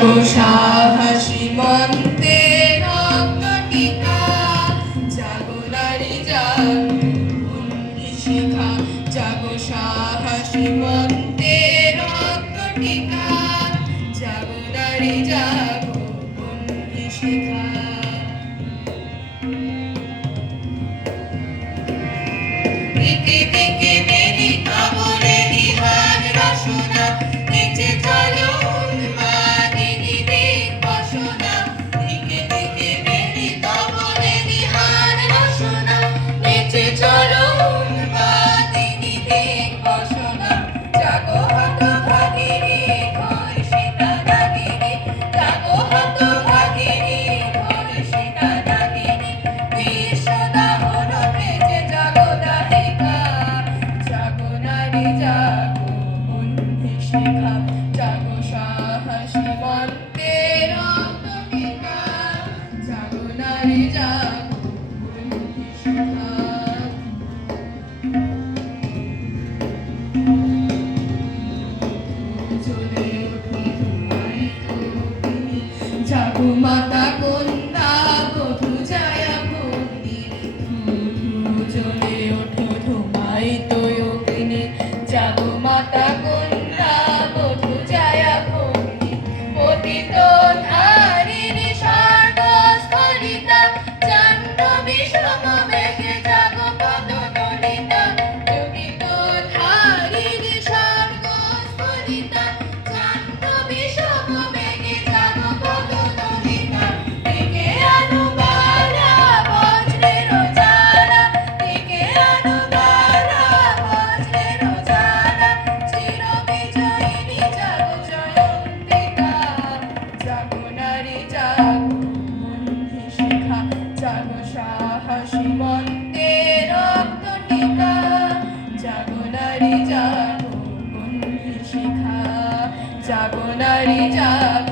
সাহা সীমান্তে রক্তটিকা জাগো নারী জান শিখা, জাগো সাহা সীমান্তে রক্তটিকা জাগো নারী জাগো শিখা। পৃথিবীকে মেরি তব মাতা কন্দা বধু ছায়া মন্দির ধুম ধুম জ্বলে জাগো মা সাগনারি জাগ।